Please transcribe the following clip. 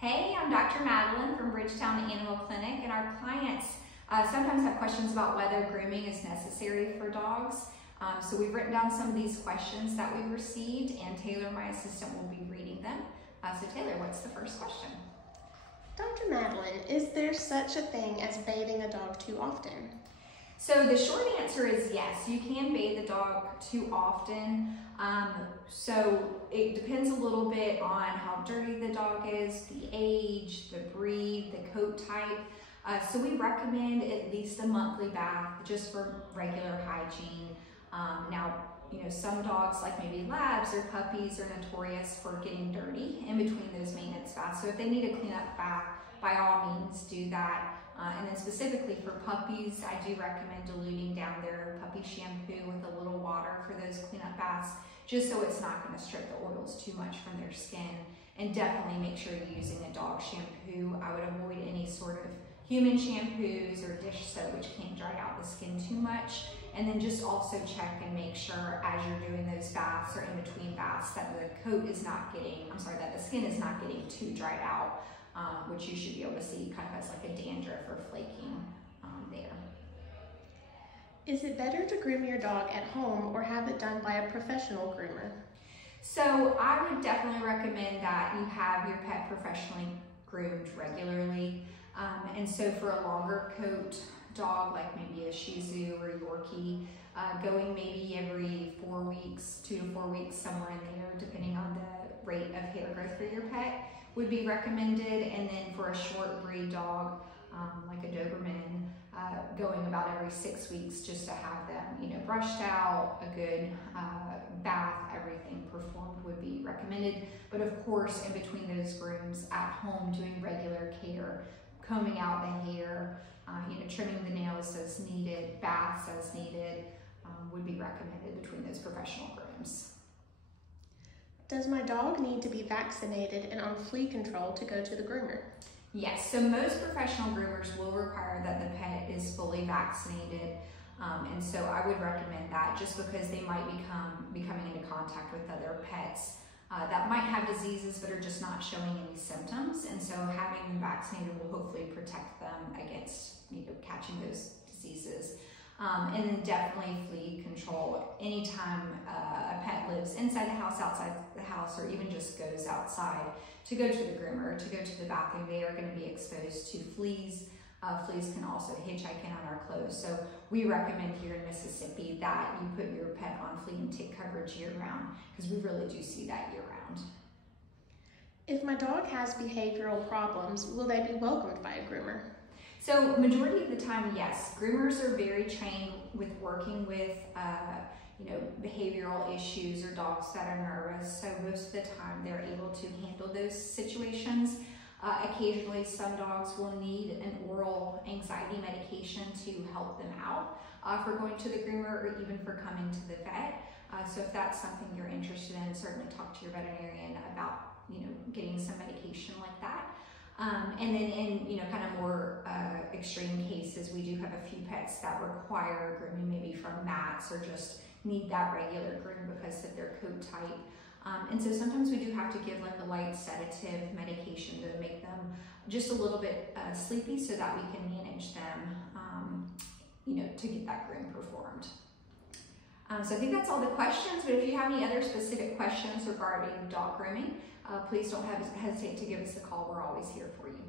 Hey, I'm Dr. Madeline from Bridgetown Animal Clinic, and our clients sometimes have questions about whether grooming is necessary for dogs. So we've written down some of these questions that we received, and Taylor, my assistant, will be reading them. So Taylor, what's the first question? Dr. Madeline, is there such a thing as bathing a dog too often? So the short answer is yes, you can bathe the dog too often. So it depends a little bit on how dirty the dog is, the age, the breed, the coat type. So we recommend at least a monthly bath just for regular hygiene. Now, some dogs, like maybe labs or puppies, are notorious for getting dirty in between those maintenance baths. So if they need a cleanup bath, by all means do that. And then specifically for puppies, I do recommend diluting down their puppy shampoo with a little water for those cleanup baths, just so it's not going to strip the oils too much from their skin. And definitely make sure you're using a dog shampoo. I would avoid any sort of human shampoos or dish soap, which can dry out the skin too much. And then just also check and make sure as you're doing those baths or in between baths that the coat is not getting, that the skin is not getting too dried out, which you should be able to see kind of as like a dandruff or flaking there. Is it better to groom your dog at home or have it done by a professional groomer? So I would definitely recommend that you have your pet professionally groomed regularly. And so for a longer coat dog, like maybe a Shih Tzu or Yorkie, going maybe every 4 weeks, 2 to 4 weeks, somewhere in there, depending on the rate of hair growth for your pet, would be recommended. And then for a short breed dog, like a Doberman, going about every 6 weeks just to have them, brushed out, a good bath, everything performed would be recommended. But of course, in between those grooms at home, doing regular care, combing out the hair, trimming the nails as needed, baths as needed, would be recommended between those professional grooms. Does my dog need to be vaccinated and on flea control to go to the groomer? Yes, so most professional groomers will require that the pet is fully vaccinated. And so I would recommend that just because they might be coming into contact with other pets that might have diseases but are just not showing any symptoms. And so having them vaccinated will hopefully protect them against catching those diseases. And then definitely flea control. Anytime a pet lives inside the house, outside the house, or even just goes outside to go to the groomer, to go to the bathroom, they are going to be exposed to fleas. Fleas can also hitchhike in on our clothes. So we recommend here in Mississippi that you put your pet on flea and tick coverage year round, because we really do see that year round. If my dog has behavioral problems, will they be welcomed by a groomer? So majority of the time, yes. Groomers are very trained with working with behavioral issues or dogs that are nervous. So most of the time they're able to handle those situations. Occasionally some dogs will need an oral anxiety medication to help them out for going to the groomer or even for coming to the vet. So if that's something you're interested in, certainly talk to your veterinarian about getting some medication like that. And then in kind of more extreme cases, we do have a few pets that require grooming, maybe from mats or just need that regular groom because of their coat type. And so sometimes we do have to give like a light sedative medication to make them just a little bit sleepy so that we can manage them, to get that groom performed. So I think that's all the questions, but if you have any other specific questions regarding dog grooming, please don't hesitate to give us a call. We're always here for you.